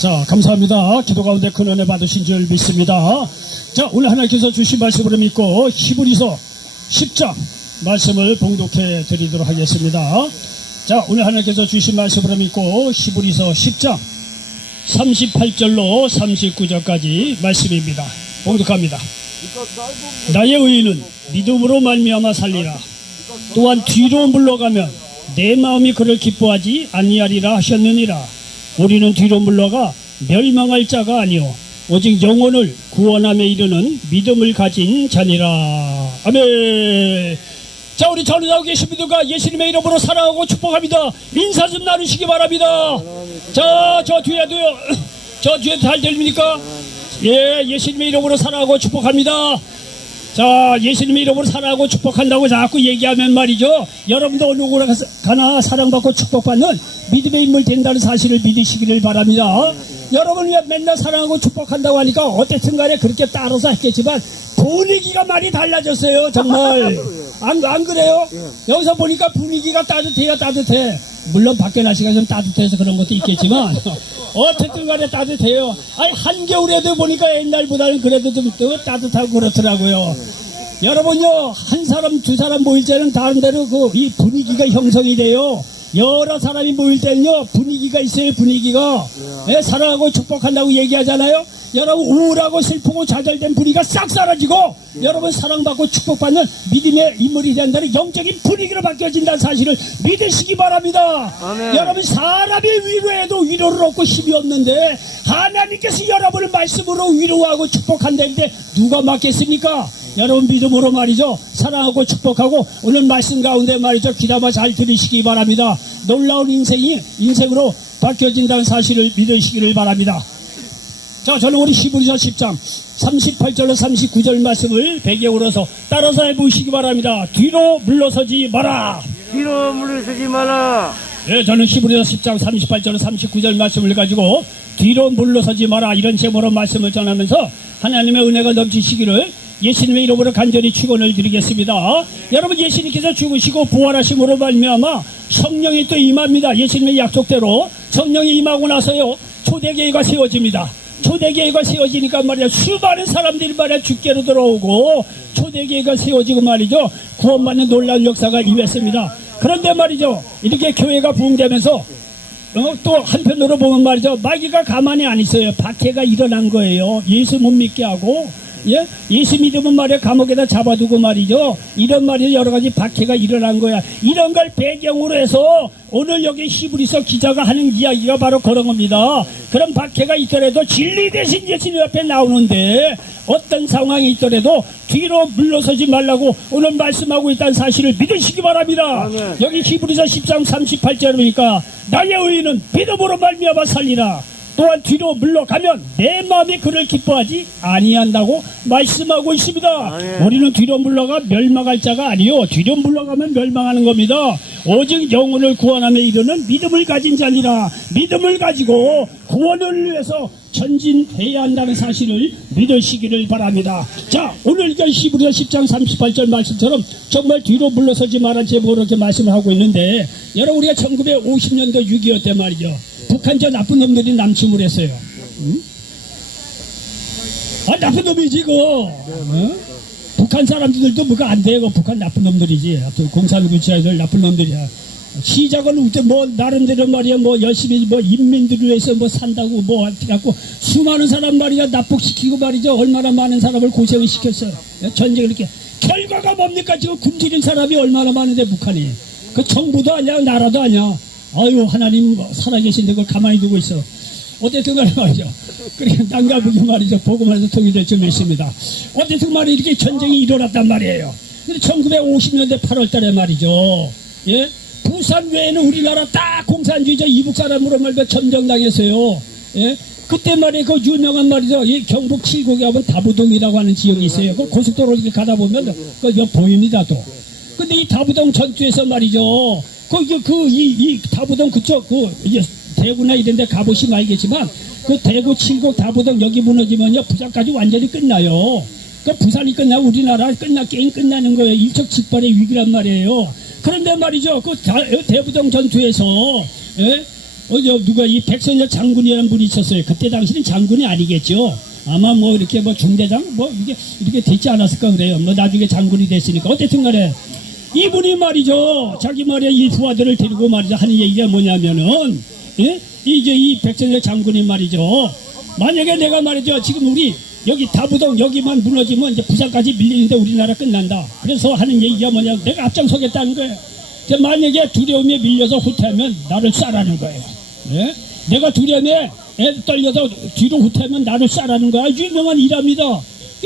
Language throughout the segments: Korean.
자, 감사합니다. 기도 가운데 큰 은혜 받으신 줄 믿습니다. 자, 오늘 하나님께서 주신 말씀으로 믿고 히브리서 10장 말씀을 봉독해 드리도록 하겠습니다. 자, 오늘 하나님께서 주신 말씀으로 믿고 히브리서 10장 38절로 39절까지 말씀입니다. 봉독합니다. 나의 의인은 믿음으로 말미암아 살리라. 또한 뒤로 물러가면 내 마음이 그를 기뻐하지 아니하리라 하셨느니라. 우리는 뒤로 물러가 멸망할 자가 아니요 오직 영혼을 구원함에 이르는 믿음을 가진 자니라. 아멘. 자, 우리 전우하고 계신 분들과 예수님의 이름으로 사랑하고 축복합니다. 인사 좀 나누시기 바랍니다. 자, 저 뒤에도요. 저 뒤에 잘 들립니까? 예, 예수님의 이름으로 사랑하고 축복합니다. 자, 예수님의 이름으로 사랑하고 축복한다고 자꾸 얘기하면 말이죠, 여러분도 어느 곳에 가나 사랑받고 축복받는 믿음의 인물 된다는 사실을 믿으시기를 바랍니다. 여러분이 맨날 사랑하고 축복한다고 하니까 어쨌든 간에 그렇게 따라서 했겠지만 분위기가 많이 달라졌어요. 정말 안 그래요? 여기서 보니까 분위기가 따뜻해요. 따뜻해. 물론 밖에 날씨가 좀 따뜻해서 그런 것도 있겠지만 어쨌든 간에 따뜻해요. 아니, 한겨울에도 보니까 옛날보다는 그래도 좀 따뜻하고 그렇더라고요. 여러분요, 한 사람 두 사람 모일 때는 다른 데로 이 분위기가 형성이 돼요. 여러 사람이 모일 때는요, 분위기가 있어요. 분위기가. 예, 사랑하고 축복한다고 얘기하잖아요. 여러분, 우울하고 슬프고 좌절된 분위기가 싹 사라지고 여러분 사랑받고 축복받는 믿음의 인물이 된다는 영적인 분위기로 바뀌어진다는 사실을 믿으시기 바랍니다. 아멘. 여러분, 사람이 위로해도 위로를 얻고 힘이 없는데 하나님께서 여러분을 말씀으로 위로하고 축복한다는데 누가 맞겠습니까? 여러분, 믿음으로 말이죠, 사랑하고 축복하고 오늘 말씀 가운데 말이죠, 귀담아 잘 들으시기 바랍니다. 놀라운 인생으로 바뀌어진다는 사실을 믿으시기를 바랍니다. 자, 저는 우리 히브리서 10장 38절로 39절 말씀을 배경으로서 따라서 해보시기 바랍니다. 뒤로 물러서지 마라. 뒤로 물러서지 마라. 네, 저는 히브리서 10장 38절로 39절 말씀을 가지고 뒤로 물러서지 마라, 이런 제목으로 말씀을 전하면서 하나님의 은혜가 넘치시기를 예수님의 이름으로 간절히 축원을 드리겠습니다. 여러분, 예수님께서 죽으시고 부활하심으로 말미암아 성령이 또 임합니다. 예수님의 약속대로 성령이 임하고 나서요, 초대교회가 세워집니다. 초대교회가 세워지니까 말이야, 수많은 사람들이 말이야 주께로 들어오고 초대교회가 세워지고 말이죠, 구원받는 놀라운 역사가 임했습니다. 그런데 말이죠, 이렇게 교회가 부흥되면서 또 한편으로 보면 말이죠, 마귀가 가만히 안 있어요. 박해가 일어난 거예요. 예수 못 믿게 하고, 예? 예수 믿으면 말이야 감옥에다 잡아두고 말이죠, 이런 말이 여러 가지 박해가 일어난 거야. 이런 걸 배경으로 해서 오늘 여기 히브리서 기자가 하는 이야기가 바로 그런 겁니다. 그런 박해가 있더라도 진리 대신 예수님 앞에 나오는데 어떤 상황이 있더라도 뒤로 물러서지 말라고 오늘 말씀하고 있다는 사실을 믿으시기 바랍니다. 아멘. 여기 히브리서 10장 38절에 보니까 나의 의인은 믿음으로 말미암아 살리라. 또한 뒤로 물러가면 내 마음이 그를 기뻐하지 아니한다고 말씀하고 있습니다. 아멘. 우리는 뒤로 물러가 멸망할 자가 아니요, 뒤로 물러가면 멸망하는 겁니다. 오직 영혼을 구원함에 이르는 믿음을 가진 자니라. 믿음을 가지고 구원을 위해서 전진해야 한다는 사실을 믿으시기를 바랍니다. 자, 오늘 히브리서 10장 38절 말씀처럼 정말 뒤로 물러서지 말란 제목으로 이렇게 말씀을 하고 있는데, 여러분, 우리가 1950년도 6.25 때 말이죠, 북한 저 나쁜 놈들이 남침을 했어요. 응? 아, 나쁜 놈이지 그거. 북한 사람들도 뭐가 안 돼요. 북한 나쁜 놈들이지. 공산주의자들 나쁜 놈들이야. 시작은 뭐 나름대로 말이야, 뭐 열심히 뭐 인민들을 위해서 뭐 산다고 뭐 해갖고 수많은 사람 말이야 납북시키고 말이죠, 얼마나 많은 사람을 고생을 시켰어요. 전쟁을 이렇게. 결과가 뭡니까? 지금 굶주린 사람이 얼마나 많은데 북한이. 그 정부도 아니야, 나라도 아니야. 아유, 하나님 살아계신데 그걸 가만히 두고 있어. 어쨌든 간에 말이죠, 그러니까 땅과 북이 말이죠, 복음에서 통일될 줄 믿습니다. 어쨌든 말이 이렇게 전쟁이 일어났단 말이에요. 근데 1950년대 8월 달에 말이죠, 예? 부산 외에는 우리나라 딱 공산주의자 이북 사람으로 말이죠 점령당했어요. 예? 그때 말이에요, 그 유명한 말이죠, 이 경북 칠곡에 가면 다부동이라고 하는 지역이 있어요. 그 고속도로 이렇게 가다 보면 그 보입니다 또. 근데 이 다부동 전투에서 말이죠, 이 다부동 그쪽 이제 대구나 이런 데 가보시면 알겠지만 그 대구 칠곡 다부동 여기 무너지면요 부산까지 완전히 끝나요. 그 부산이 끝나고 우리나라 게임 끝나는 거예요. 일촉즉발의 위기란 말이에요. 그런데 말이죠, 그 대부동 전투에서, 예? 누가 이 백선열 장군이라는 분이 있었어요. 그때 당시는 장군이 아니겠죠. 아마 뭐 이렇게 뭐 중대장 뭐 이렇게 됐지 않았을까 그래요. 뭐 나중에 장군이 됐으니까 어쨌든 간에 이분이 말이죠. 자기 말에 이 부하들을 데리고 말이죠. 하는 얘기가 뭐냐면은 예? 이제 이 백선열 장군이 말이죠. 만약에 내가 말이죠. 지금 우리 여기 다부동 여기만 무너지면 이제 부산까지 밀리는데 우리나라 끝난다. 그래서 하는 얘기가 뭐냐면 내가 앞장서겠다는 거예요. 만약에 두려움에 밀려서 후퇴하면 나를 쏴라는 거예요. 예? 내가 두려움에 떨려서 뒤로 후퇴하면 나를 쏴라는 거야. 유명한 일합니다.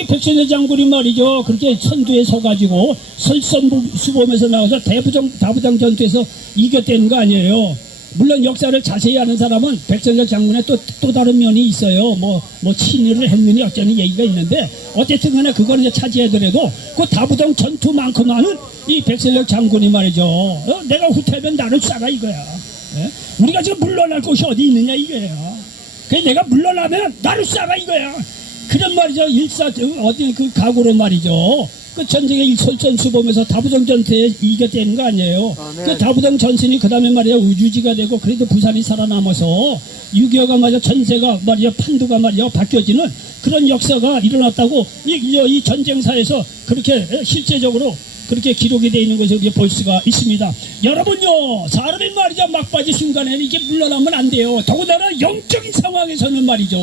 백선열 장군이 말이죠. 그렇게 선두에 서가지고 설선수범에서 나와서 다부장 전투에서 이겼다는 거 아니에요. 물론 역사를 자세히 아는 사람은 백선열 장군의 또 다른 면이 있어요. 뭐 친일을 했느니 어쩌는 얘기가 있는데 어쨌든 간에 그거는 이제 차지하더라도 그 다부동 전투만큼만은 이 백선열 장군이 말이죠. 내가 후퇴하면 나를 쏴라 이거야. 예? 우리가 지금 물러날 곳이 어디 있느냐 이거야. 그래서 내가 물러나면 나를 쏴라 이거야. 그런 말이죠. 어디 그 각오로 말이죠. 그 전쟁의 설전수범에서 다부정 전투에 이겼다는 거 아니에요. 네. 그 다부정 전선이 그 다음에 말이야 우주지가 되고 그래도 부산이 살아남아서 6.25가 말이야 전세가 말이야 판도가 말이야 바뀌어지는 그런 역사가 일어났다고 이 전쟁사에서 그렇게 실제적으로 그렇게 기록이 되어 있는 것을 우리가 볼 수가 있습니다. 여러분요, 사람이 말이죠 막바지 순간에는 이게 물러나면 안 돼요. 더군다나 영적인 상황에서는 말이죠.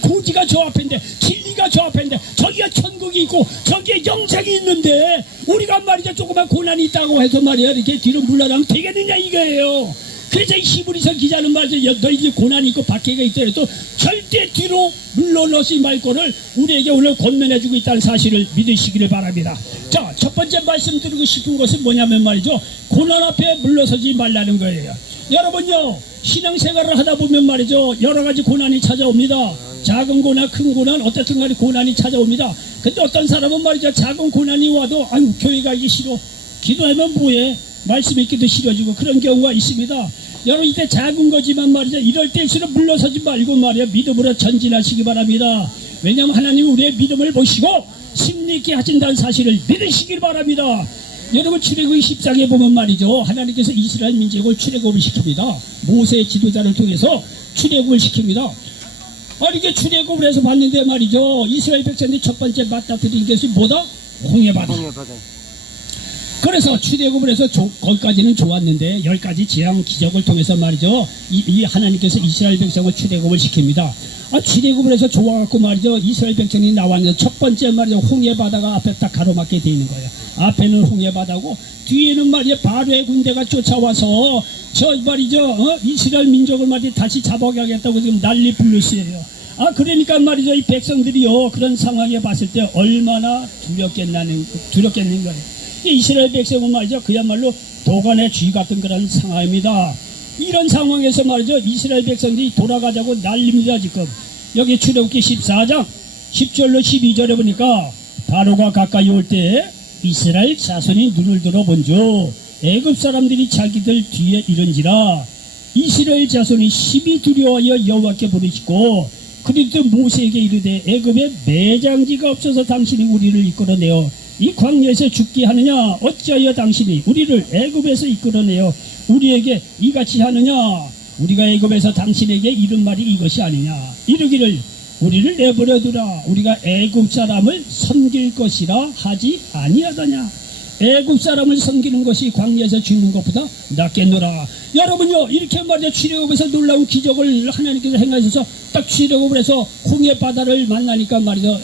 고지가 저 앞인데 진리가 저 앞인데 저기가 천국이 있고 저기에 영생이 있는데 우리가 말이죠 조그만 고난이 있다고 해서 말이야 이렇게 뒤로 물러나면 되겠느냐 이거예요. 그래서 이 히브리서 기자는 말이죠. 너희들이 고난이 있고 박해가 있더라도 절대 뒤로 물러나지 말 거를 우리에게 오늘 권면해주고 있다는 사실을 믿으시기를 바랍니다. 자, 첫 번째 말씀드리고 싶은 것은 뭐냐면 말이죠. 고난 앞에 물러서지 말라는 거예요. 여러분요, 신앙생활을 하다 보면 말이죠. 여러 가지 고난이 찾아옵니다. 작은 고난, 큰 고난, 어떻든 간에 고난이 찾아옵니다. 근데 어떤 사람은 말이죠. 작은 고난이 와도 아유, 교회 가기 싫어. 기도하면 뭐해? 말씀 읽기도 싫어지고 그런 경우가 있습니다. 여러분 이때 작은 거지만 말이죠. 이럴 때일수록 물러서지 말고 말이야 믿음으로 전진하시기 바랍니다. 왜냐하면 하나님이 우리의 믿음을 보시고 승리 있게 하신다는 사실을 믿으시길 바랍니다. 여러분 출애굽기 14장에 보면 말이죠. 하나님께서 이스라엘 민족을 출애굽을 시킵니다. 모세의 지도자를 통해서 출애굽을 시킵니다. 이렇게 출애굽을 해서 봤는데 말이죠. 이스라엘 백성들이 첫 번째 맞닥뜨린 것이 뭐다? 홍해바다. 그래서 출애굽을 해서 거기까지는 좋았는데 10가지 재앙 기적을 통해서 말이죠. 이 하나님께서 이스라엘 백성을 출애굽을 시킵니다. 출애굽을 해서 좋아갖고 말이죠. 이스라엘 백성이 나왔는데 첫 번째 말이죠. 홍해바다가 앞에 딱 가로막게 돼 있는 거예요. 앞에는 홍해바다고 뒤에는 말이죠. 바로의 군대가 쫓아와서 저 말이죠. 이스라엘 민족을 말이죠. 다시 잡아가겠다고 지금 난리 불렀어요. 그러니까 말이죠. 이 백성들이요. 그런 상황에 봤을 때 얼마나 두렵겠는 거예요. 이스라엘 백성은 말이죠. 그야말로 도간의 쥐 같은 그런 상황입니다. 이런 상황에서 말이죠. 이스라엘 백성들이 돌아가자고 난립니다. 지금 여기 출애굽기 14장 10절로 12절에 보니까 바로가 가까이 올 때 이스라엘 자손이 눈을 들어 본즉 애굽 사람들이 자기들 뒤에 이른지라 이스라엘 자손이 심히 두려워하여 여호와께 부르시고 그리고 모세에게 이르되 애굽에 매장지가 없어서 당신이 우리를 이끌어내어 이 광야에서 죽게 하느냐 어찌하여 당신이 우리를 애굽에서 이끌어내어 우리에게 이같이 하느냐 우리가 애굽에서 당신에게 이른 말이 이것이 아니냐 이르기를 우리를 내버려두라 우리가 애굽 사람을 섬길 것이라 하지 아니하더냐. 애굽 사람을 섬기는 것이 광야에서 죽는 것보다 낫겠노라. 여러분요 이렇게 말이야 출애굽에서 놀라운 기적을 하나님께서 행하셔서 딱 출애굽을 해서 홍해 바다를 만나니까 말이죠.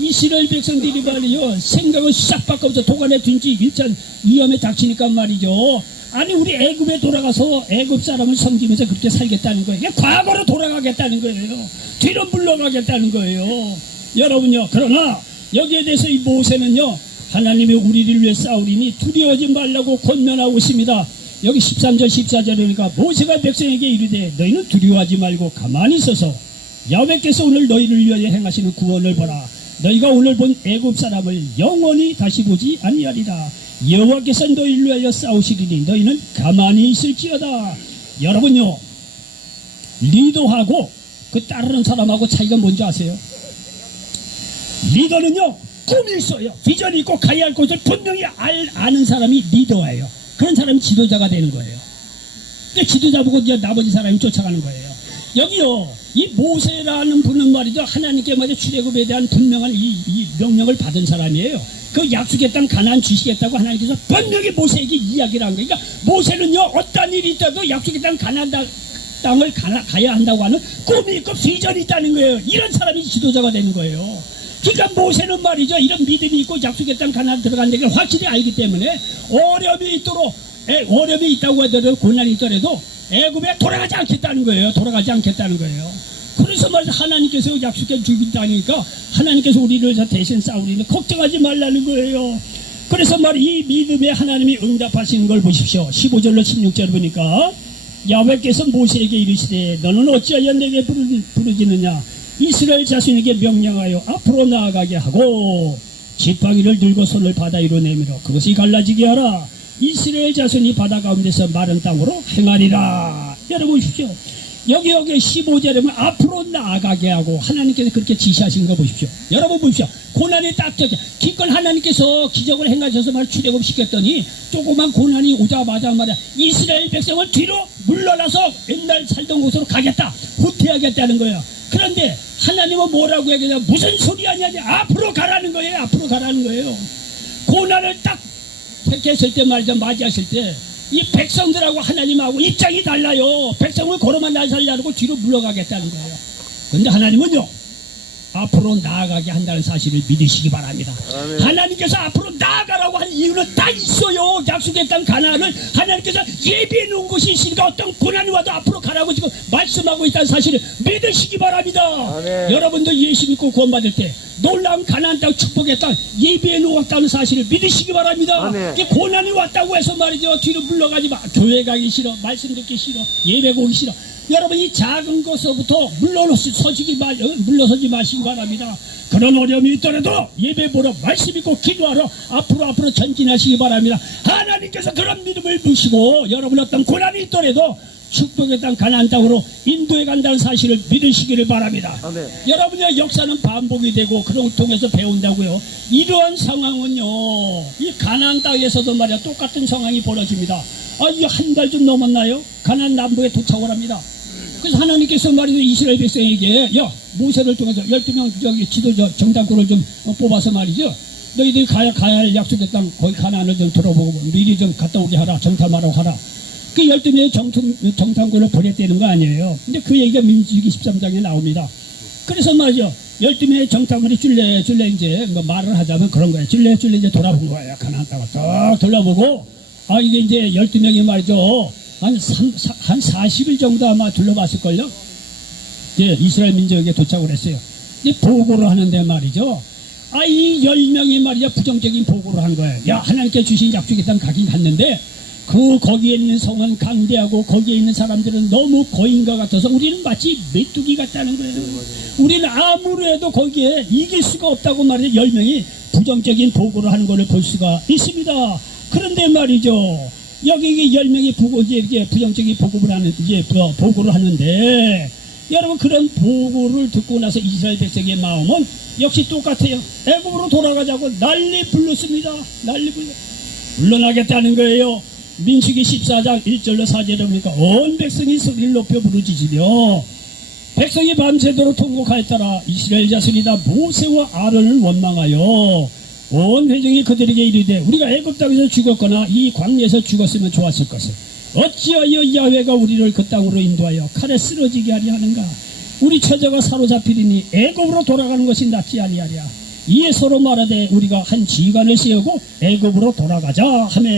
이스라엘 백성들이 말이요 생각을 싹 바꿔서 도간에 든지 일단 위험에 닥치니까 말이죠. 아니 우리 애굽에 돌아가서 애굽 사람을 섬기면서 그렇게 살겠다는 거예요. 과거로 돌아가겠다는 거예요. 뒤로 물러가겠다는 거예요. 여러분요 그러나 여기에 대해서 이 모세는요 하나님이 우리를 위해 싸우리니 두려워하지 말라고 권면하고 있습니다. 여기 13절 14절이니까 모세가 백성에게 이르되 너희는 두려워하지 말고 가만히 있어서 야훼께서 오늘 너희를 위하여 행하시는 구원을 보라. 너희가 오늘 본 애굽 사람을 영원히 다시 보지 아니하리라. 여호와께서 너희를 위하여 싸우시리니 너희는 가만히 있을지어다. 여러분요 리더하고 그 따르는 사람하고 차이가 뭔지 아세요? 리더는요 꿈이 있어요. 비전이 있고 가야 할 것을 분명히 아는 사람이 리더예요. 그런 사람이 지도자가 되는 거예요. 근데 지도자 보고 이제 나머지 사람이 쫓아가는 거예요. 여기요, 이 모세라는 분은 말이죠, 하나님께 말이죠, 출애굽에 대한 분명한 이 명령을 받은 사람이에요. 그 약속의 땅 가나안 주시겠다고 하나님께서 분명히 모세에게 이야기를 한 거예요. 그러니까 모세는요, 어떤 일이 있다도 약속의 땅 가나안 땅을 가야 한다고 하는 꿈이 있고 비전이 있다는 거예요. 이런 사람이 지도자가 되는 거예요. 그러니까 모세는 말이죠, 이런 믿음이 있고 약속의 땅 가나안 들어간다는 걸 확실히 알기 때문에 어려움이 있다고 하더라도 고난이 있더라도 애굽에 돌아가지 않겠다는 거예요. 돌아가지 않겠다는 거예요. 그래서 말이죠, 하나님께서 약속해 주긴 땅이니까 하나님께서 우리를 대신 싸우리는 걱정하지 말라는 거예요. 그래서 이 믿음에 하나님이 응답하시는 걸 보십시오. 15절로 16절 보니까 야훼께서 모세에게 이르시되 너는 어찌하여 내게 부르짖느냐. 이스라엘 자손에게 명령하여 앞으로 나아가게 하고 지팡이를 들고 손을 바다 위로 내밀어 그것이 갈라지게 하라. 이스라엘 자손이 바다 가운데서 마른 땅으로 행하리라. 여러분 보십시오. 여기 15절에 보면 앞으로 나아가게 하고 하나님께서 그렇게 지시하신 거 보십시오. 여러분 보십시오. 고난이 딱 져져. 기껏 하나님께서 기적을 행하셔서 출애굽 시켰더니 조그만 고난이 오자마자 말이야, 이스라엘 백성을 뒤로 물러나서 옛날 살던 곳으로 가겠다, 후퇴하겠다는 거예요. 그런데 하나님은 뭐라고 얘기하냐, 무슨 소리 하냐, 앞으로 가라는 거예요. 앞으로 가라는 거예요. 고난을 딱 택했을 때 말이죠, 맞이하실 때 이 백성들하고 하나님하고 입장이 달라요. 백성을 걸어만 날 살려고 뒤로 물러가겠다는 거예요. 그런데 하나님은요, 앞으로 나아가게 한다는 사실을 믿으시기 바랍니다. 아멘. 하나님께서 앞으로 나아가라고 한 이유는 다 있어요. 약속의 땅 가나안을 하나님께서 예비해 놓은 것이 있으니까 어떤 고난이 와도 앞으로 가라고 지금 말씀하고 있다는 사실을 믿으시기 바랍니다. 아멘. 여러분도 예수 믿고 구원받을 때 놀라운 가나안 땅 축복의 땅 예비해 놓았다는 사실을 믿으시기 바랍니다. 아멘. 이게 고난이 왔다고 해서 말이죠, 뒤로 물러가지 마. 교회 가기 싫어, 말씀 듣기 싫어, 예배 보기 싫어. 여러분 이 작은 것서부터 물러서지 마시기 바랍니다. 그런 어려움이 있더라도 예배 보러 말씀 믿고 기도하러 앞으로 전진하시기 바랍니다. 하나님께서 그런 믿음을 주시고 여러분 어떤 고난이 있더라도 축복의 땅 가나안 땅으로 인도해 간다는 사실을 믿으시기를 바랍니다. 아멘. 여러분의 역사는 반복이 되고 그런 걸 통해서 배운다고요. 이러한 상황은요, 이 가나안 땅에서도 말이야 똑같은 상황이 벌어집니다. 이게 한 달 좀 넘었나요? 가나안 남부에 도착을 합니다. 그래서 하나님께서 말이죠, 이스라엘 백성에게 모세를 통해서 12명 지도자 정탐꾼을 좀 뽑아서 말이죠, 너희들이 가야 할 약속의 땅 거기 가나안을 좀 들어보고 미리 좀 갔다 오게 하라, 정탐하라고 하라. 그 12명의 정탐꾼을 보냈다는 거 아니에요. 근데 그 얘기가 민수기 13장에 나옵니다. 그래서 말이죠, 12명의 정탐꾼이 줄래 이제 말을 하자면 그런 거예요. 줄래 이제 돌아본 거예요. 가나안 땅을 딱 둘러보고, 이게 이제 12명이 말이죠, 한 40일 정도 아마 둘러봤을걸요? 예, 이스라엘 민족에게 도착을 했어요. 이제 보고를 하는데 말이죠, 이 10명이 말이죠, 부정적인 보고를 한 거예요. 하나님께 주신 약속의 땅 가긴 갔는데, 거기에 있는 성은 강대하고, 거기에 있는 사람들은 너무 거인과 같아서 우리는 마치 메뚜기 같다는 거예요. 우리는 아무래도 거기에 이길 수가 없다고 말이죠, 10명이 부정적인 보고를 하는 것을 볼 수가 있습니다. 그런데 말이죠, 여기 10명이 이렇게 부정적인 보고를 하는데, 여러분 그런 보고를 듣고 나서 이스라엘 백성의 마음은 역시 똑같아요. 애굽으로 돌아가자고 난리 불렀습니다. 난리 불러. 물러나겠다는 거예요. 민수기 14장 1절로 4절에 보니까 온 백성이 소리를 높여 부르짖으며 백성이 밤새도록 통곡하였더라. 이스라엘 자손이 다 모세와 아론을 원망하여 온 회중이 그들에게 이르되 우리가 애굽 땅에서 죽었거나 이 광야에서 죽었으면 좋았을 것을 어찌하여 야훼가 우리를 그 땅으로 인도하여 칼에 쓰러지게 하리 하는가. 우리 처자가 사로잡히리니 애굽으로 돌아가는 것이 낫지 아니하랴. 이에 서로 말하되 우리가 한 지휘관을 세우고 애굽으로 돌아가자 하며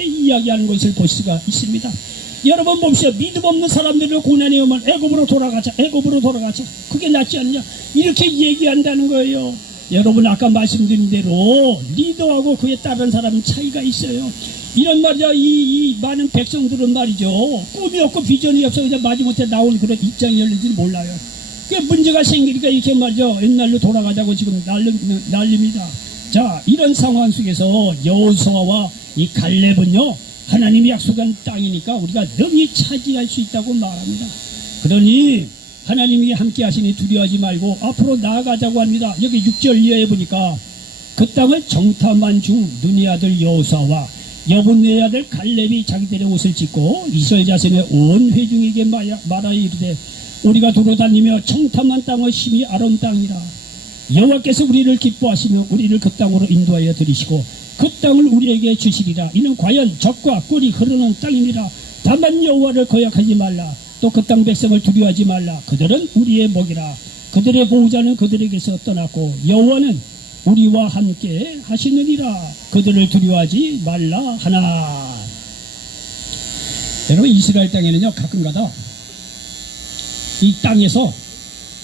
이야기하는 것을 볼 수가 있습니다. 여러분 봅시다. 믿음 없는 사람들을 고난이 오면 애굽으로 돌아가자, 애굽으로 돌아가자, 그게 낫지 않냐, 이렇게 얘기한다는 거예요. 여러분 아까 말씀드린 대로 리더하고 그에 따른 사람은 차이가 있어요. 이런 말이야, 이 많은 백성들은 말이죠, 꿈이 없고 비전이 없어 그냥 마지못해 나온 그런 입장이 열린지 몰라요. 그 문제가 생기니까 이렇게 말이죠, 옛날로 돌아가자고 지금 난립니다. 자, 이런 상황 속에서 여호수아와 이 갈렙은요, 하나님이 약속한 땅이니까 우리가 능히 차지할 수 있다고 말합니다. 그러니 하나님이 함께 하시니 두려워하지 말고 앞으로 나아가자고 합니다. 여기 6절 이하에 보니까 그 땅을 정탐한 중 눈의 아들 여호수아와 여분의 아들 갈렙이 자기들의 옷을 찢고 이스라엘 자손의 온 회중에게 말하여 이르되 우리가 돌아다니며 청탐한 땅의 심히 아름다운 땅이라. 여호와께서 우리를 기뻐하시며 우리를 그 땅으로 인도하여 들이시고 그 땅을 우리에게 주시리라. 이는 과연 젖과 꿀이 흐르는 땅이니라. 다만 여호와를 거역하지 말라. 또 그 땅 백성을 두려워하지 말라. 그들은 우리의 먹이라. 그들의 보호자는 그들에게서 떠났고 여호와는 우리와 함께 하시느니라. 그들을 두려워하지 말라 하나. 여러분, 이스라엘 땅에는요 가끔가다 이 땅에서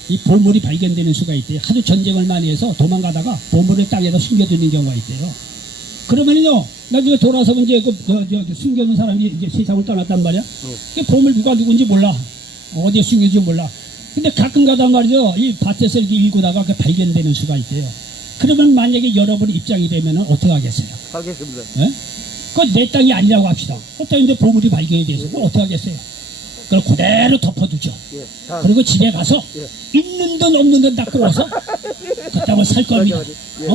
이 보물이 발견되는 수가 있대요. 하도 전쟁을 많이 해서 도망가다가 보물을 땅에다 숨겨두는 경우가 있대요. 그러면요 나중에 돌아서 이제 숨겨놓은 사람이 이제 세상을 떠났단 말이야. 그 보물 누가 누군지 몰라. 어디에 숨겨진지 몰라. 근데 가끔가다 말이죠, 이 밭에서 이렇게 일구다가 그 발견되는 수가 있대요. 그러면 만약에 여러분 입장이 되면 어떻게 하겠어요? 하겠습니다. 예? 그건 내 땅이 아니라고 합시다. 그 땅인데 보물이 발견이 돼서 그럼 어떻게 하겠어요? 그걸 그대로 덮어두죠. 예, 그리고 집에 가서 예. 있는 돈 없는 돈 다 끌어서 그 땅을 살 겁니다. 예,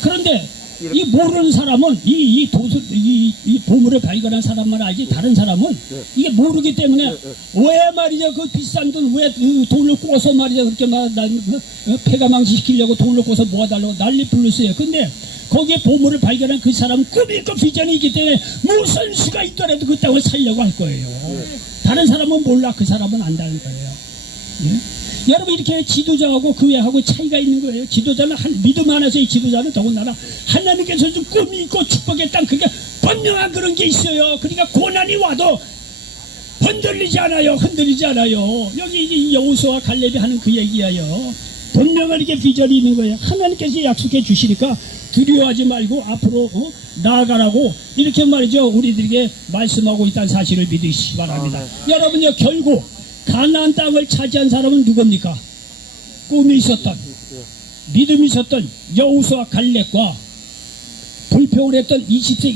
그런데 이 모르는 사람은 이 보물을 발견한 사람만 알지 다른 사람은 이게 모르기 때문에 왜 말이죠 그 비싼 돈 왜 돈을 꿔서 말이죠 그렇게 막 폐가망신 시키려고 돈을 꿔서 모아달라고 난리 부르세요. 근데 거기에 보물을 발견한 그 사람은 꿈이 있고 비전이 있기 때문에 무슨 수가 있더라도 그 땅을 살려고 할 거예요. 다른 사람은 몰라. 그 사람은 안다는 거예요. 예? 여러분, 이렇게 지도자하고 그 외하고 차이가 있는 거예요. 지도자는 믿음 안에서의 지도자는 더군다나 하나님께서 좀 꿈이 있고 축복의 땅, 그게 분명한 그런 게 있어요. 그러니까 고난이 와도 흔들리지 않아요. 여기 이제 여호수아와 갈렙이 하는 그 얘기예요. 분명한 이게 비전이 있는 거예요. 하나님께서 약속해 주시니까 두려워하지 말고 앞으로 나아가라고 이렇게 말이죠 우리들에게 말씀하고 있다는 사실을 믿으시기 바랍니다. 여러분요, 결국 가나안 땅을 차지한 사람은 누굽니까? 꿈이 있었던, 믿음이 있었던 여호수아 갈렙과 불평을 했던 20세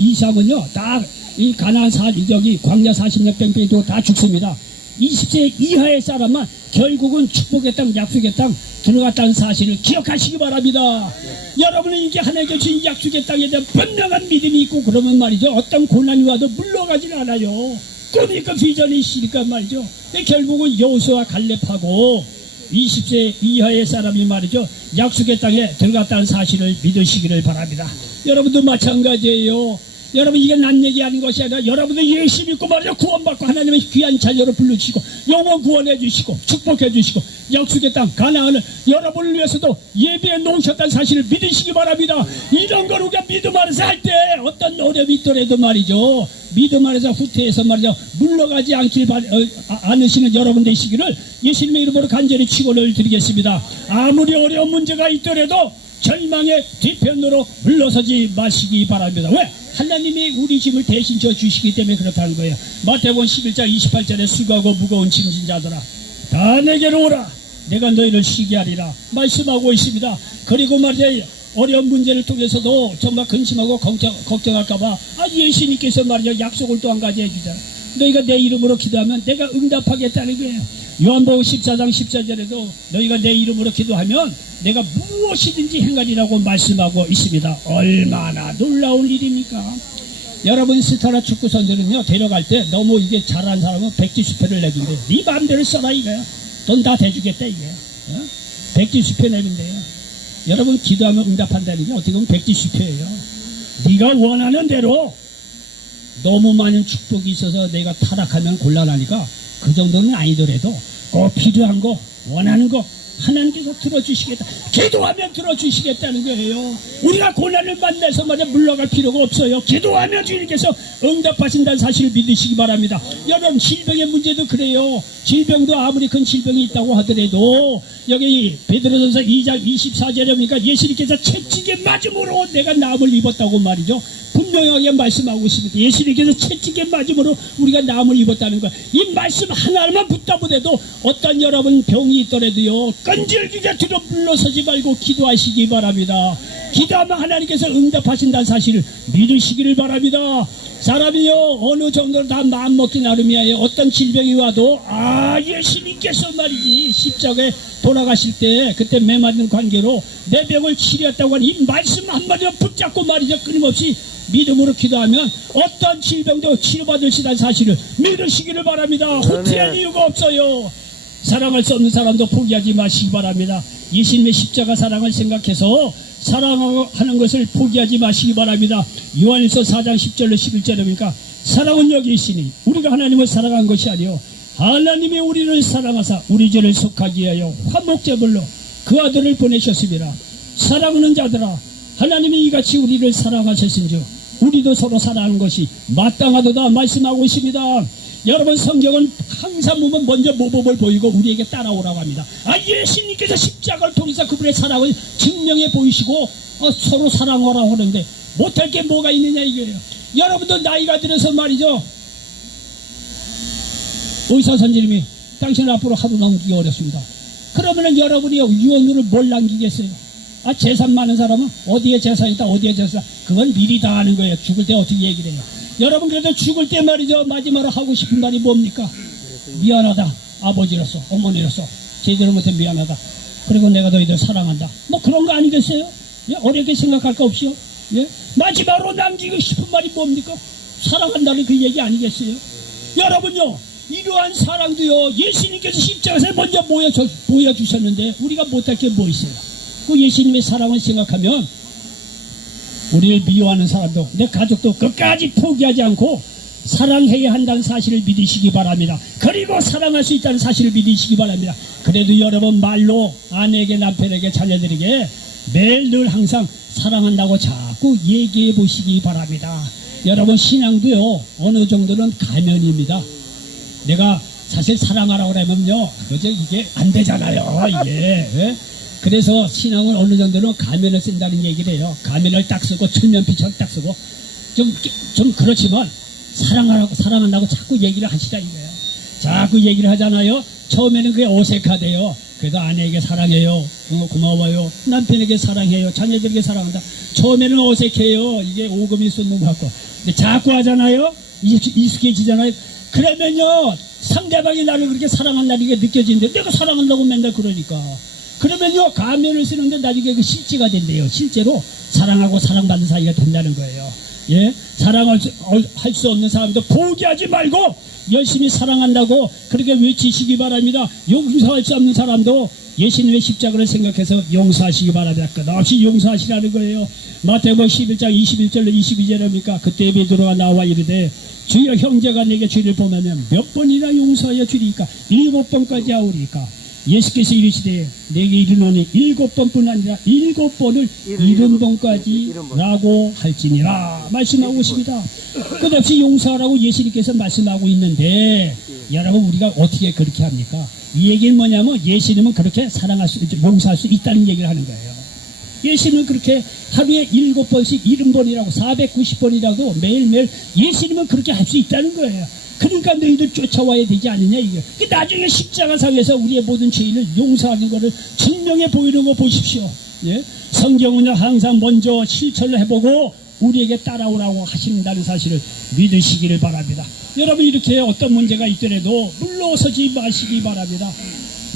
이상은요 다 이 가나안 여기 광야 40년 뺑뺑이도 다 죽습니다. 20세 이하의 사람만 결국은 축복의 땅, 약속의 땅 들어갔다는 사실을 기억하시기 바랍니다. 여러분은 이게 하나님께 주신 약속의 땅에 대한 분명한 믿음이 있고 그러면 말이죠 어떤 고난이 와도 물러가지는 않아요. 꿈이 있고 비전이 있으니까 말이죠. 결국은 여호수아 갈렙하고 20세 이하의 사람이 말이죠 약속의 땅에 들어갔다는 사실을 믿으시기를 바랍니다. 여러분도 마찬가지예요. 여러분, 이게 난 얘기 아닌 것이 아니라 여러분도 예수 믿고 말이죠 구원받고 하나님의 귀한 자녀로 불러주시고 영원 구원해 주시고 축복해 주시고 약속의 땅 가나안을 여러분을 위해서도 예배해 놓으셨다는 사실을 믿으시기 바랍니다. 이런 걸 우리가 믿음 안에서 할 때 어떤 어려움이 있더라도 말이죠 믿음 안에서 후퇴해서 말이죠 물러가지 않으시는 여러분 되시기를 예수님의 이름으로 간절히 축원을 드리겠습니다. 아무리 어려운 문제가 있더라도 절망의 뒤편으로 물러서지 마시기 바랍니다. 왜? 하나님이 우리 짐을 대신 져 주시기 때문에 그렇다는 거예요. 마태복음 11장 28절에 수고하고 무거운 짐진 자들아 다 내게로 오라 내가 너희를 쉬게 하리라 말씀하고 있습니다. 그리고 말이죠 어려운 문제를 통해서도 정말 근심하고 걱정할까봐 예수님께서 말이죠 약속을 또 한 가지 해주잖아. 너희가 내 이름으로 기도하면 내가 응답하겠다는 거예요. 요한복음 14장 14절에도 너희가 내 이름으로 기도하면 내가 무엇이든지 행하리라고 말씀하고 있습니다. 얼마나 놀라운 일입니까? 여러분, 스타라 축구 선수는요 데려갈 때 너무 이게 잘한 사람은 170회를 내준대요. 네 마음대로 써라 이거야. 돈 다 대주겠다 이게. 170회 내준대요. 여러분, 기도하면 응답한다는 게 어떻게 보면 170회예요. 네가 원하는 대로 너무 많은 축복이 있어서 내가 타락하면 곤란하니까 그 정도는 아니더라도 꼭 필요한 거 원하는 거 하나님께서 들어주시겠다. 기도하면 들어주시겠다는 거예요. 우리가 고난을 만나서 말이야 물러갈 필요가 없어요. 기도하면 주님께서 응답하신다는 사실을 믿으시기 바랍니다. 여러분, 질병의 문제도 그래요. 질병도 아무리 큰 질병이 있다고 하더라도 여기 베드로전서 2장 24절에 보니까 예수님께서 채찍에 맞음으로 내가 나음을 입었다고 말이죠. 분명하게 말씀하고 있습니다. 예수님께서 채찍에 맞음으로 우리가 남을 입었다는 것. 이 말씀 하나만 붙다 보래도 어떤 여러분 병이 있더라도요, 끈질기게 들어 물러서지 말고 기도하시기 바랍니다. 기도하면 하나님께서 응답하신다는 사실을 믿으시기를 바랍니다. 사람이요, 어느 정도로 다 마음먹기 나름이에요. 어떤 질병이 와도 예수님께서 말이지 십자가에 돌아가실 때 그때 매맞는 관계로 내 병을 치료했다고 하는 이 말씀 한마디로 붙잡고 말이죠, 끊임없이 믿음으로 기도하면 어떤 질병도 치료받으시다는 사실을 믿으시기를 바랍니다. 후퇴할 이유가 없어요. 사랑할 수 없는 사람도 포기하지 마시기 바랍니다. 예수님의 십자가 사랑을 생각해서 사랑하는 것을 포기하지 마시기 바랍니다. 요한일서 4장 10절로 11절에 보니까 사랑은 여기 있으니 우리가 하나님을 사랑한 것이 아니요 하나님이 우리를 사랑하사 우리 죄를 속하기 위하여 화목제물로 그 아들을 보내셨습니다. 사랑하는 자들아, 하나님이 이같이 우리를 사랑하셨은즉 우리도 서로 사랑하는 것이 마땅하도다 말씀하고 있습니다. 여러분, 성경은 항상 보면 먼저 모범을 보이고 우리에게 따라오라고 합니다. 예수님께서 십자가를 통해서 그분의 사랑을 증명해 보이시고 서로 사랑하라고 하는데 못할 게 뭐가 있느냐 이거예요. 여러분도 나이가 들어서 말이죠, 의사 선생님이 당신 앞으로 하루 남기기 어렵습니다. 그러면은 여러분이 유언으로 뭘 남기겠어요? 재산 많은 사람은 어디에 재산이 있다, 어디에 재산, 그건 미리 다 아는 거예요. 죽을 때 어떻게 얘기를 해요? 여러분, 그래도 죽을 때 말이죠, 마지막으로 하고 싶은 말이 뭡니까? 미안하다. 아버지로서, 어머니로서 제대로 못해 미안하다. 그리고 내가 너희들 사랑한다. 뭐 그런 거 아니겠어요? 예? 어렵게 생각할 거 없이요. 예? 마지막으로 남기고 싶은 말이 뭡니까? 사랑한다는 그 얘기 아니겠어요? 여러분요, 이러한 사랑도요, 예수님께서 십자가에서 먼저 보여주셨는데 우리가 못할 게 뭐 있어요? 그 예수님의 사랑을 생각하면 우리를 미워하는 사람도, 내 가족도 끝까지 포기하지 않고 사랑해야 한다는 사실을 믿으시기 바랍니다. 그리고 사랑할 수 있다는 사실을 믿으시기 바랍니다. 그래도 여러분 말로 아내에게, 남편에게, 자녀들에게 매일 늘 항상 사랑한다고 자꾸 얘기해 보시기 바랍니다. 여러분, 신앙도요, 어느 정도는 가면입니다. 내가 사실 사랑하라고 그러면요, 그저 이게 안 되잖아요, 이게. 예? 그래서 신앙은 어느 정도는 가면을 쓴다는 얘기를 해요. 가면을 딱 쓰고 철면피처럼 딱 쓰고 좀 그렇지만 사랑한다고 자꾸 얘기를 하시다 이거예요. 자꾸 얘기를 하잖아요. 처음에는 그게 어색하대요. 그래도 아내에게 사랑해요, 고마워요, 남편에게 사랑해요, 자녀들에게 사랑한다. 처음에는 어색해요. 이게 오금이 쏟는 것 같고. 근데 자꾸 하잖아요. 익숙해지잖아요. 그러면요, 상대방이 나를 그렇게 사랑한다는 게 느껴지는데 내가 사랑한다고 맨날 그러니까. 그러면요, 가면을 쓰는데 나중에 그 실제가 된대요. 실제로 사랑하고 사랑받는 사이가 된다는 거예요. 예? 사랑할 수 없는 사람도 포기하지 말고 열심히 사랑한다고 그렇게 외치시기 바랍니다. 용서할 수 없는 사람도 예수님의 십자가를 생각해서 용서하시기 바랍니다. 끝없이 용서하시라는 거예요. 마태복음 11장 21절로 22절에 보니까 그때 베드로가 나와 이르되 주여, 형제가 내게 죄를 범하면 몇 번이나 용서하여 주리까? 7번까지 하오리까? 예수께서 이르시되 내게 이르노니 7번뿐 아니라 7번을 70번까지 라고 할지니라 말씀하고 있습니다. 끝없이 용서하라고 예수님께서 말씀하고 있는데 여러분, 우리가 어떻게 그렇게 합니까? 이 얘기는 뭐냐면 예수님은 그렇게 용서할 수 있다는 얘기를 하는 거예요. 예수님은 그렇게 하루에 7번씩 70번이라고 490번이라도 매일매일 예수님은 그렇게 할 수 있다는 거예요. 그러니까 너희들 쫓아와야 되지 않느냐 이게. 나중에 십자가상에서 우리의 모든 죄인을 용서하는 것을 증명해 보이는 거 보십시오. 예? 성경은 항상 먼저 실천을 해보고 우리에게 따라오라고 하신다는 사실을 믿으시기를 바랍니다. 여러분, 이렇게 어떤 문제가 있더라도 물러서지 마시기 바랍니다.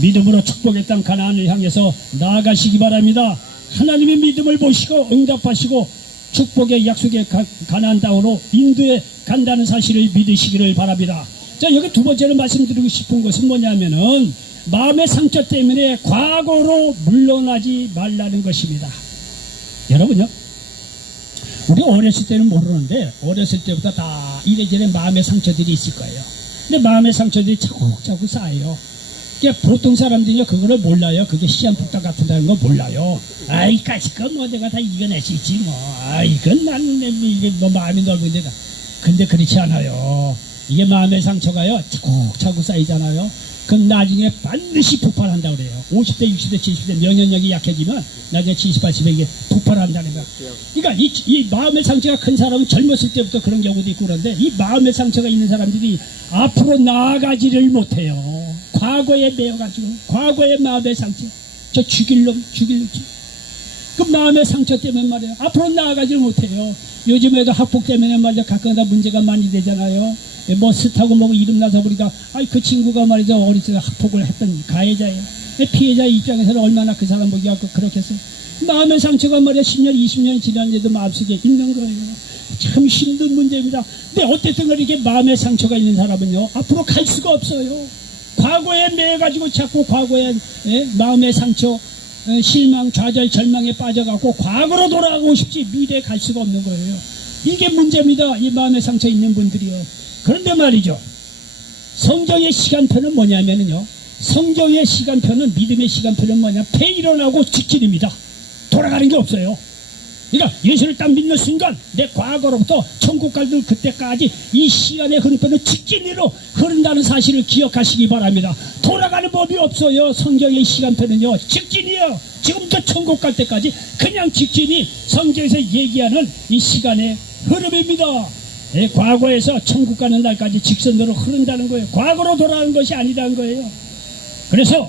믿음으로 축복의 땅 가나안을 향해서 나아가시기 바랍니다. 하나님의 믿음을 보시고 응답하시고 축복의 약속의 가나안 땅으로 인도에 간다는 사실을 믿으시기를 바랍니다. 자, 여기 두 번째로 말씀드리고 싶은 것은 뭐냐면은 마음의 상처 때문에 과거로 물러나지 말라는 것입니다. 여러분요, 우리 어렸을 때는 모르는데 어렸을 때부터 다 이래저래 마음의 상처들이 있을 거예요. 근데 마음의 상처들이 자꾸 쌓여요. 그러니까 보통 사람들이 그거를 몰라요. 그게 시한폭탄 같다는 거 몰라요. 아이, 까짓거 뭐 내가 다 이겨낼 수 있지 뭐. 이건 나는 이게 뭐 마음이 넓은데. 근데 그렇지 않아요. 이게 마음의 상처가요, 차곡차곡 쌓이잖아요. 그럼 나중에 반드시 폭발한다고 그래요. 50대, 60대, 70대 면역력이 약해지면 나중에 70, 80에 이게 폭발한다는 거야. 그러니까 이 마음의 상처가 큰 사람은 젊었을 때부터 그런 경우도 있고 그런데 이 마음의 상처가 있는 사람들이 앞으로 나아가지를 못해요. 과거에 매여가지고 과거의 마음의 상처 저 죽일 놈 그 마음의 상처 때문에 말이에요. 앞으로 나아가지를 못해요. 요즘에도 학폭 때문에 말이죠. 가끔가다 문제가 많이 되잖아요. 뭐 스타고 뭐 이름 나서 보니까 그 친구가 말이죠. 어릴 때 학폭을 했던 가해자예요. 피해자 입장에서는 얼마나 그 사람 보기가 그렇겠어요. 마음의 상처가 말이야 10년 20년이 지났는데도 마음속에 있는 거예요. 참 힘든 문제입니다. 근데 어쨌든 이렇게 마음의 상처가 있는 사람은요 앞으로 갈 수가 없어요. 과거에 매여가지고 자꾸 과거에 마음의 상처 실망 좌절 절망에 빠져갖고 과거로 돌아가고 싶지 미래에 갈 수가 없는 거예요. 이게 문제입니다. 이 마음의 상처 있는 분들이요. 그런데 말이죠. 성경의 시간표는 뭐냐면요. 성경의 시간표는 믿음의 시간표는 뭐냐. 배 일어나고 직진입니다. 돌아가는 게 없어요. 그러니까 예수를 딱 믿는 순간 내 과거로부터 천국 갈 그때까지 이 시간의 흐름표는 직진으로 흐른다는 사실을 기억하시기 바랍니다. 돌아가는 법이 없어요. 성경의 시간표는요. 직진이요. 지금부터 천국 갈 때까지 그냥 직진이 성경에서 얘기하는 이 시간의 흐름입니다. 과거에서 천국 가는 날까지 직선으로 흐른다는 거예요. 과거로 돌아가는 것이 아니라는 거예요. 그래서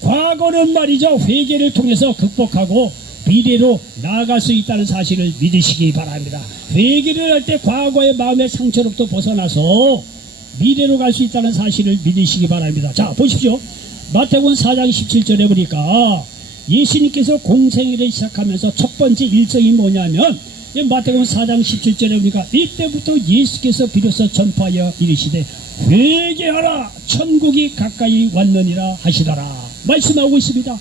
과거는 말이죠. 회개를 통해서 극복하고 미래로 나아갈 수 있다는 사실을 믿으시기 바랍니다. 회개를 할 때 과거의 마음의 상처로부터 벗어나서 미래로 갈 수 있다는 사실을 믿으시기 바랍니다. 자, 보십시오. 마태복음 4장 17절에 보니까 예수님께서 공생애를 시작하면서 첫 번째 일성이 뭐냐면 마태복음 4장 17절에 보니까 이때부터 예수께서 비로소 전파하여 이르시되 회개하라 천국이 가까이 왔느니라 하시더라 말씀하고 있습니다.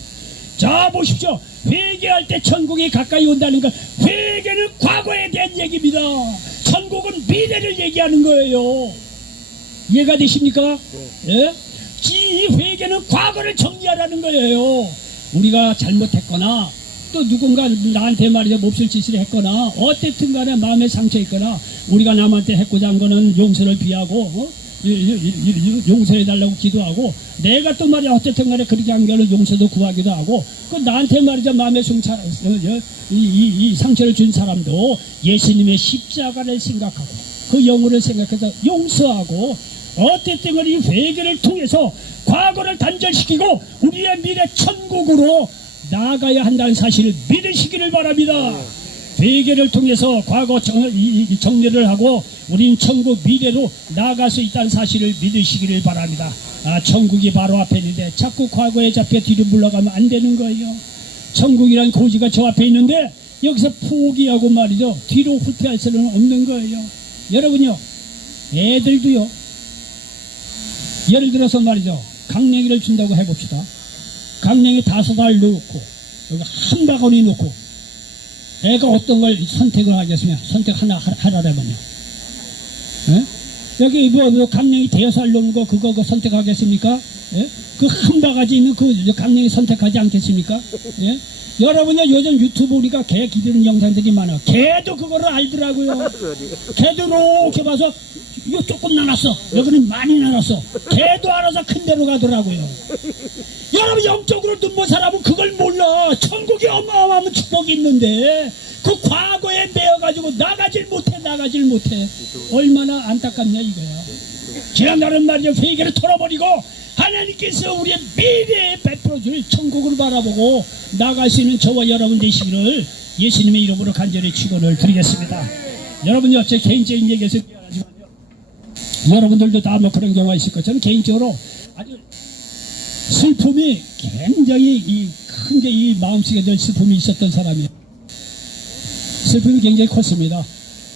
자, 보십시오. 회개할 때 천국이 가까이 온다는 건 회개는 과거에 대한 얘기입니다. 천국은 미래를 얘기하는 거예요. 이해가 되십니까? 예? 이 회개는 과거를 정리하라는 거예요. 우리가 잘못했거나 또 누군가 나한테 말이죠 몹쓸 짓을 했거나 어쨌든 간에 마음에 상처 있거나 우리가 남한테 해코자 한 거는 용서를 비하고 용서해달라고 기도하고 내가 또 말이야 어쨌든 간에 그렇게 한 거는 용서도 구하기도 하고 그 나한테 말이죠 마음에 이 상처를 준 사람도 예수님의 십자가를 생각하고 그 영혼을 생각해서 용서하고 어쨌든 간에 이 회개를 통해서 과거를 단절시키고 우리의 미래 천국으로 나아가야 한다는 사실을 믿으시기를 바랍니다. 회개를 통해서 과거 정리를 하고 우리는 천국 미래로 나아갈 수 있다는 사실을 믿으시기를 바랍니다. 천국이 바로 앞에 있는데 자꾸 과거에 잡혀 뒤로 물러가면 안 되는 거예요. 천국이란 고지가 저 앞에 있는데 여기서 포기하고 말이죠 뒤로 후퇴할 수는 없는 거예요. 여러분요 애들도요 예를 들어서 말이죠 강냉이를 준다고 해봅시다. 강냉이 5알 넣고 여기 한 바구니 넣고 애가 어떤 걸 선택을 하겠으면 선택 하라면요. 여기 뭐 강냉이 5알 넣은 거 그거 선택하겠습니까? 예? 그 한 바가지 있는 그 강냉이 선택하지 않겠습니까? 예? 여러분요 요즘 유튜브 우리가 개 기르는 영상들이 많아. 개도 그거를 알더라고요. 개도 이렇게 봐서 이거 조금 나눴어. 여기는 많이 나눴어. 개도 알아서 큰 데로 가더라고요. 여러분 영적으로 눈먼 사람은 그걸 몰라. 천국이 어마어마한 축복이 있는데 그 과거에 매여가지고 나가질 못해. 얼마나 안타깝냐 이거야. 지난날은 말이죠 회개를 털어버리고 하나님께서 우리의 미래에 베풀어줄 천국을 바라보고 나갈 수 있는 저와 여러분 되시기를 예수님의 이름으로 간절히 축원을 드리겠습니다. 여러분요 제 개인적인 얘기에서 미안하지만요 여러분들도 다 뭐 그런 경우가 있을 거예요. 저는 개인적으로 아주 슬픔이 굉장히 큰 게 이 마음속에 늘 슬픔이 있었던 사람이에요. 슬픔이 굉장히 컸습니다.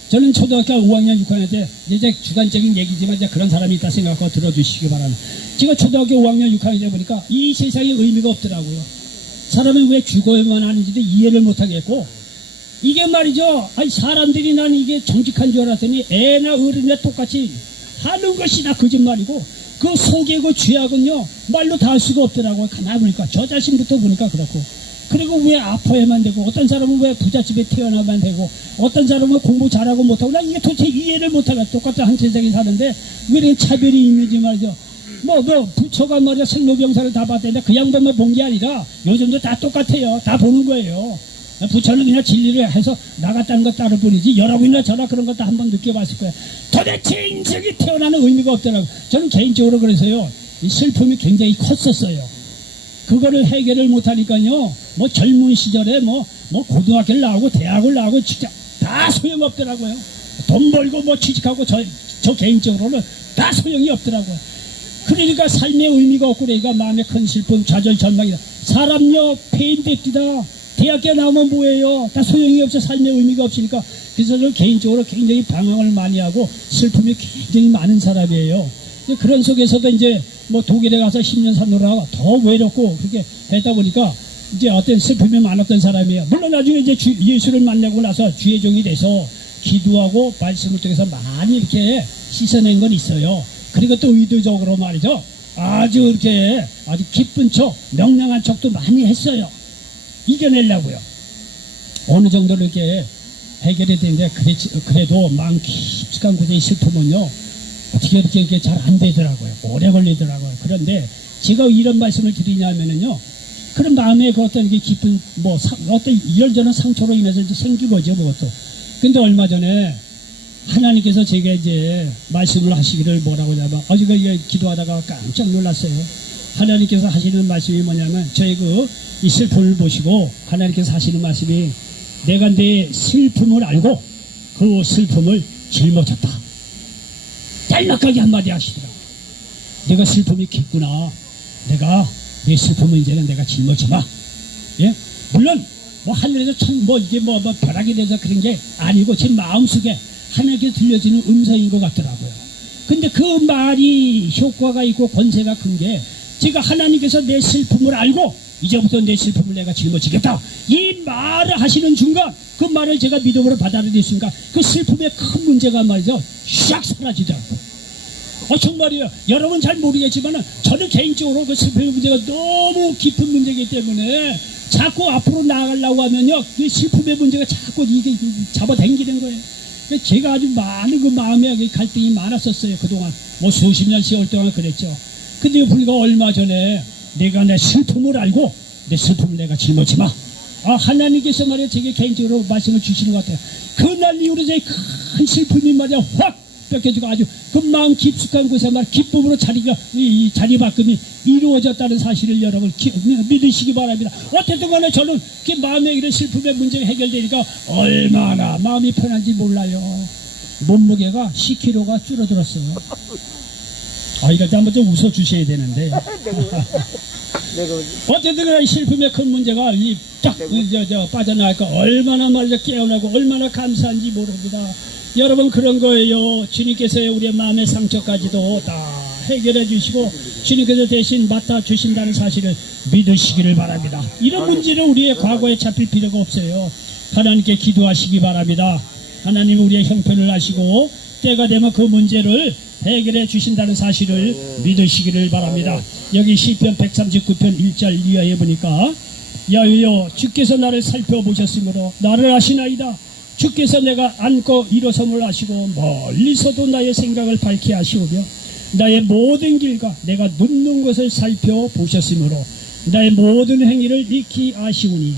저는 초등학교 5학년 6학년 때 이제 주관적인 얘기지만 이제 그런 사람이 있다 생각하고 들어주시기 바랍니다. 제가 초등학교 5학년 6학년 때 보니까 이 세상에 의미가 없더라고요. 사람이 왜 죽어야만 하는지도 이해를 못하겠고 이게 말이죠. 아니 사람들이 난 이게 정직한 줄 알았더니 애나 어른이나 똑같이 하는 것이 다 거짓말이고 그 속에 그 죄악은요 말로 다 할 수가 없더라고요. 가만히 보니까 저 자신부터 보니까 그렇고 그리고 왜 아파야만 되고 어떤 사람은 왜 부잣집에 태어나만 되고 어떤 사람은 공부 잘하고 못하고 나 이게 도대체 이해를 못하고 똑같은 한 세상에 사는데 왜 이런 차별이 있는지 말이죠. 부처가 말이야 생로병사를 다 봤다는데 그 양반만 본 게 아니라 요즘도 다 똑같아요. 다 보는 거예요. 부처는 그냥 진리를 해서 나갔다는 것 따를 뿐이지 여러분이나 저나 그런 것도 한번 느껴봤을 거예요. 도대체 인생이 태어나는 의미가 없더라고요. 저는 개인적으로 그래서요. 이 슬픔이 굉장히 컸었어요. 그거를 해결을 못하니까요. 젊은 시절에 고등학교를 나오고 대학을 나오고 진짜 다 소용없더라고요. 돈 벌고 취직하고 저 개인적으로는 다 소용이 없더라고요. 그러니까 삶의 의미가 없고 그러니까 마음에 큰 슬픔, 좌절, 절망이다. 사람요 폐인백기다. 대학교 나오면 뭐예요? 다 소용이 없어. 삶의 의미가 없으니까. 그래서 저 개인적으로 굉장히 방황을 많이 하고 슬픔이 굉장히 많은 사람이에요. 그런 속에서도 이제 독일에 가서 10년 사느라고 더 외롭고 그렇게 했다 보니까 이제 어떤 슬픔이 많았던 사람이에요. 물론 나중에 이제 예수를 만나고 나서 주의 종이 돼서 기도하고 말씀을 통해서 많이 이렇게 씻어낸 건 있어요. 그리고 또 의도적으로 말이죠. 아주 이렇게 아주 기쁜 척, 명랑한 척도 많이 했어요. 이겨내려고요. 어느 정도로 이렇게 해결이 되는데 그래도 마음 깊숙한 곳에 슬픔은요. 어떻게 이렇게 잘 안 되더라고요. 오래 걸리더라고요. 그런데 제가 이런 말씀을 드리냐면은요. 그런 마음에 그 어떤 깊은 어떤 이런저런 상처로 인해서 이제 생긴 거죠, 그것도. 근데 얼마 전에 하나님께서 제게 이제 말씀을 하시기를 뭐라고 하냐면 어제가 기도하다가 깜짝 놀랐어요. 하나님께서 하시는 말씀이 뭐냐면 저의 이 슬픔을 보시고 하나님께서 하시는 말씀이 내가 내 슬픔을 알고 그 슬픔을 짊어졌다. 짤막하게 한마디 하시더라고요. 내가 슬픔이 깊구나. 내가 내 슬픔은 이제는 내가 짊어지마. 예? 물론 하늘에서 이게 벼락이 돼서 그런 게 아니고 제 마음속에 하나님께서 들려지는 음성인 것 같더라고요. 근데 그 말이 효과가 있고 권세가 큰 게 제가 하나님께서 내 슬픔을 알고 이제부터 내 슬픔을 내가 짊어지겠다. 이 말을 하시는 순간 그 말을 제가 믿음으로 받아들였으니까 그 슬픔의 큰 문제가 말이죠. 샥 사라지더라고요. 정말이에요. 여러분 잘 모르겠지만 저는 개인적으로 그 슬픔의 문제가 너무 깊은 문제이기 때문에 자꾸 앞으로 나아가려고 하면요. 그 슬픔의 문제가 자꾸 이게 잡아당기는 거예요. 제가 아주 많은 그 마음에 갈등이 많았었어요. 그동안 수십 년 세월 동안 그랬죠. 근데 불과 얼마 전에 내가 내 슬픔을 알고 내 슬픔을 내가 짊어지마. 하나님께서 말이야 제게 개인적으로 말씀을 주시는 것 같아요. 그날 이후로 제 큰 슬픔이 말이야 확 뺏겨지고 아주 그 마음 깊숙한 곳에 말 기쁨으로 이 자리바꿈이 이루어졌다는 사실을 여러분 믿으시기 바랍니다. 어쨌든 간에 저는 그 마음의 이런 슬픔의 문제가 해결되니까 얼마나 마음이 편한지 몰라요. 몸무게가 10kg가 줄어들었어요. 이럴 때 한번 좀 웃어주셔야 되는데. 어쨌든 간에 슬픔의 큰 문제가 딱 빠져나갈까 얼마나 말이죠 깨어나고 얼마나 감사한지 모릅니다. 여러분 그런 거예요. 주님께서 우리의 마음의 상처까지도 다 해결해 주시고 주님께서 대신 맡아 주신다는 사실을 믿으시기를 바랍니다. 이런 문제는 우리의 과거에 잡힐 필요가 없어요. 하나님께 기도하시기 바랍니다. 하나님 우리의 형편을 아시고 때가 되면 그 문제를 해결해 주신다는 사실을 믿으시기를 바랍니다. 여기 시편 139편 1절 이하에 보니까 야훼여 주께서 나를 살펴보셨으므로 나를 아시나이다. 주께서 내가 앉고 일어섬을 아시고 멀리서도 나의 생각을 밝히 아시오며 나의 모든 길과 내가 눕는 것을 살펴보셨으므로 나의 모든 행위를 익히 아시오니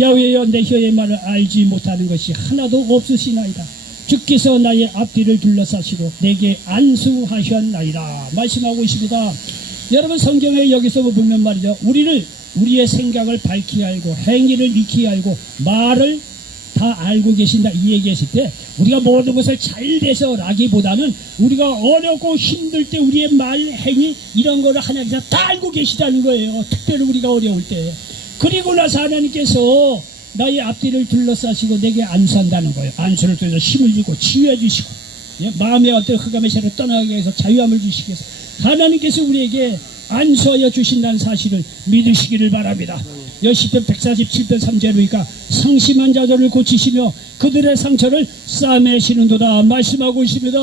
야훼여 내 혀의 말을 알지 못하는 것이 하나도 없으시나이다. 주께서 나의 앞뒤를 둘러싸시고 내게 안수하셨나이다. 말씀하고 있습니다. 여러분 성경에 여기서 보면 말이죠. 우리의 생각을 밝히 알고 행위를 익히 알고 말을 다 알고 계신다 이 얘기했을 때 우리가 모든 것을 잘 돼서라기보다는 우리가 어렵고 힘들 때 우리의 말, 행위 이런 거를 하나님께서 다 알고 계시다는 거예요. 특별히 우리가 어려울 때. 그리고 나서 하나님께서 나의 앞뒤를 둘러싸시고 내게 안수한다는 거예요. 안수를 통해서 힘을 주고 치유해 주시고 마음의 어떤 흑암의 세를 떠나게 해서 자유함을 주시기 위해서 하나님께서 우리에게 안수하여 주신다는 사실을 믿으시기를 바랍니다. 시편 147편 3절에 보니까 상심한 자들을 고치시며 그들의 상처를 싸매시는도다 말씀하고 있습니다.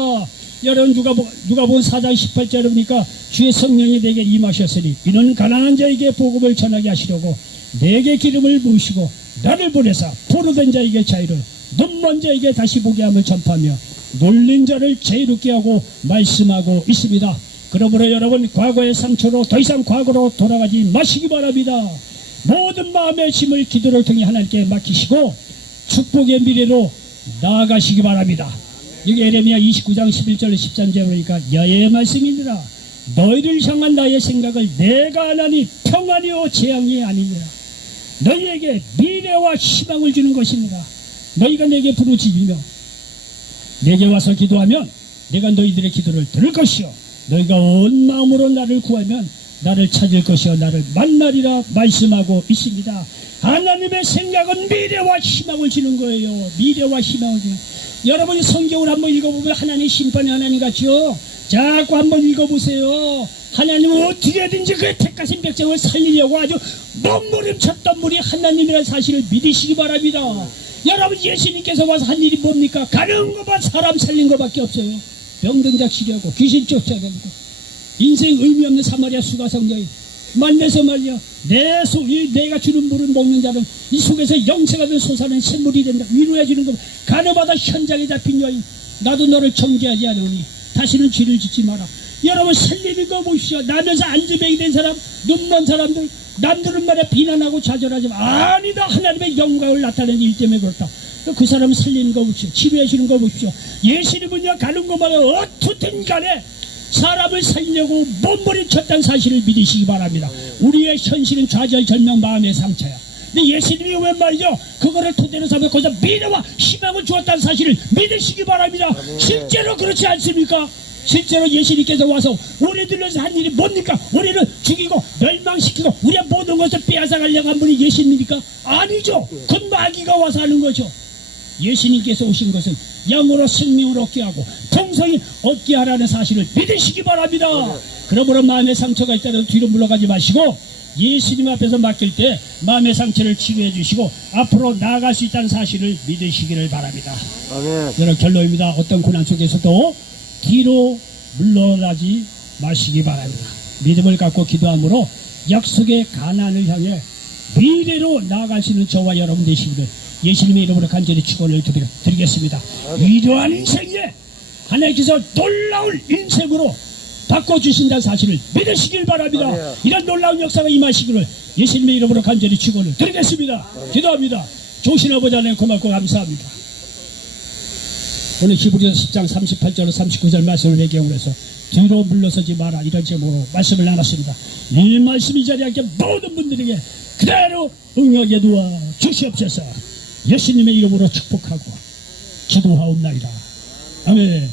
여러분 누가복음 4장 18절에 보니까 주의 성령이 내게 임하셨으니 이는 가난한 자에게 복음을 전하게 하시려고 내게 기름을 부으시고 나를 보내사 포로된 자에게 자유를 눈먼 자에게 다시 보게 함을 전파하며 놀린 자를 자유롭게 하고 말씀하고 있습니다. 그러므로 여러분 과거의 상처로 더 이상 과거로 돌아가지 마시기 바랍니다. 모든 마음의 힘을 기도를 통해 하나님께 맡기시고 축복의 미래로 나아가시기 바랍니다. 여기 에레미야 29장 11절 13절에 보니까 여호와의 말씀이니라. 너희를 향한 나의 생각을 내가 하나니 평안이요 재앙이 아니니라. 너희에게 미래와 희망을 주는 것입니다. 너희가 내게 부르짖으며 내게 와서 기도하면 내가 너희들의 기도를 들을 것이요 너희가 온 마음으로 나를 구하면 나를 찾을 것이요 나를 만나리라 말씀하고 있습니다. 하나님의 생각은 미래와 희망을 주는 거예요. 미래와 희망을 주는. 여러분이 성경을 한번 읽어보면 하나님 심판의 하나님 같죠. 자꾸 한번 읽어보세요. 하나님은 어떻게든지 그 택하신 백성을 살리려고 아주 몸부림쳤던 분이 하나님이라는 사실을 믿으시기 바랍니다. 여러분 예수님께서 와서 한 일이 뭡니까? 가는 것만 사람 살린 것밖에 없어요. 병든자 치료하고 귀신 쫓아내고 인생 의미 없는 사마리아 수가성자인 만내서 말이야 내가 주는 물을 먹는 자는 이 속에서 영생가 된 솟아는 샘물이 된다. 위로해 주는 것 가늠하다 현장에 잡힌 여인 나도 너를 정죄하지 않으니 다시는 죄를 짓지 마라. 여러분 살리는 거 보십시오. 나면서 안지병이 된 사람 눈먼 사람들 남들은 말에 비난하고 좌절하지만 아니다 하나님의 영광을 나타내는 일 때문에 그렇다. 그 사람을 살리는 거 보십시오. 치료해 주는 거 보십시오. 예수님은요 가는 것마다 어떻든 간에 사람을 살리려고 몸부림쳤다는 사실을 믿으시기 바랍니다. 우리의 현실은 좌절절명 마음의 상처야. 근데 예수님이 웬 말이죠? 그거를 토대로 삼아 거기서 미래와 희망을 주었다는 사실을 믿으시기 바랍니다. 실제로 그렇지 않습니까? 실제로 예수님께서 와서 우리들로서 한 일이 뭡니까? 우리를 죽이고 멸망시키고 우리의 모든 것을 빼앗아가려고 한 분이 예수님입니까? 아니죠. 그 마귀가 와서 하는 거죠. 예수님께서 오신 것은 영으로 생명을 얻게 하고 통성이 얻게 하라는 사실을 믿으시기 바랍니다. 그러므로 마음의 상처가 있다면 뒤로 물러가지 마시고 예수님 앞에서 맡길 때 마음의 상처를 치유해 주시고 앞으로 나아갈 수 있다는 사실을 믿으시기를 바랍니다. 아멘. 여러분 결론입니다. 어떤 고난 속에서도 뒤로 물러나지 마시기 바랍니다. 믿음을 갖고 기도함으로 약속의 가나안을 향해 미래로 나아갈 수 있는 저와 여러분 되시기를 예수님의 이름으로 간절히 축원을 드리겠습니다. 위대한 인생에 하나님께서 놀라운 인생으로 바꿔주신다는 사실을 믿으시길 바랍니다. 이런 놀라운 역사가 임하시기를 예수님의 이름으로 간절히 축원을 드리겠습니다. 기도합니다. 좋으신 아버지 하나님 고맙고 감사합니다. 오늘 히브리서 10장 38절 39절 말씀을 배경으로 해서 뒤로 물러서지 마라 이런 제목으로 말씀을 나눴습니다. 이 말씀 이 자리에 함께 모든 분들에게 그대로 응하게 도와 주시옵소서. 예수님의 이름으로 축복하고 기도하옵나이다. 아멘.